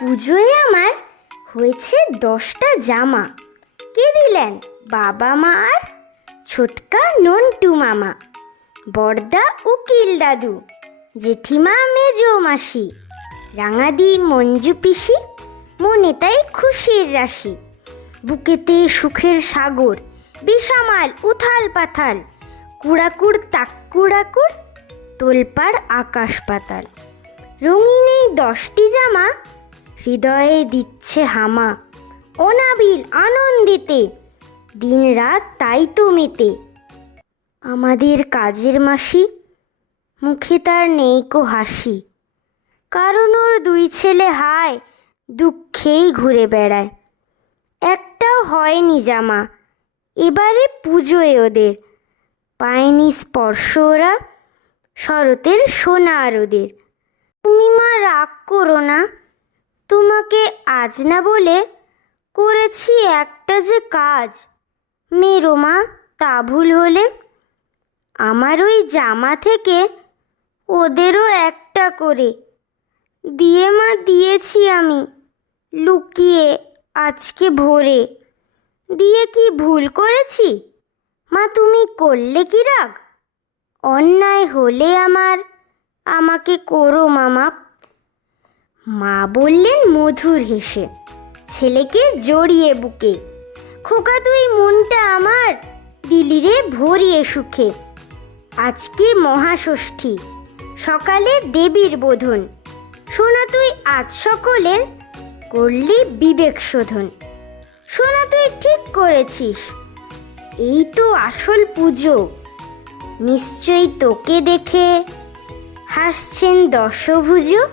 পুজোয় আমার হয়েছে দশটা জামা। কে দিলেন? বাবা মা আর ছোটকা নন্টু মামা, বড়দা উকিল দাদু, জেঠিমা মেজো মাসি, রাঙাদি মঞ্জু পিসি মনে তাই খুশির রাশি। বুকেতে সুখের সাগর বিষামাল উথাল পাথাল কুড়াকুর কুড়াকুড় তাক্কুড়াকুড় তোলপাড় আকাশ পাতাল। রঙিন এই দশটি জামা হৃদয়ে দিচ্ছে হামা। অনাবিল আনন্দিতে। দিন রাত তাই তো মেতে। আমাদের কাজের মাসি, মুখে তার নেই কো হাসি। কারণ ওর দুই ছেলে হায়, দুঃখেই ঘুরে বেড়ায়। একটাও হয়নি জামা, এবারে পুজোয় ওদের। পায়নি স্পর্শ ওরা, শরতের সোনা আর ওদের। পূর্ণিমা রাগ করো না তোমাকে আজ না বলে করেছি একটা যে কাজ। মেরো মা, তা ভুল হলে আমার ওই জামা থেকে ওদেরও একটা করে। দিয়ে মা, দিয়েছি আমি লুকিয়ে আজকে ভোরে। দিয়ে কি ভুল করেছি? মা, তুমি করলে কি রাগ? অন্যায় হলে আমার, আমাকে করো মামা মা বললেন, মধুর হেসে। ছেলেকে জড়িয়ে বুকে। খোকা তুই মনটা আমার দিলি রে ভরিয়ে সুখে। আজকে মহাষষ্ঠী, সকালে দেবীর বোধন। সোনা তুই আজ সকলের করলি বিবেক শোধন। সোনা তুই ঠিক করেছিস। এই তো আসল পুজো। নিশ্চয়ই তোকে দেখে হাসছেন দশভুজো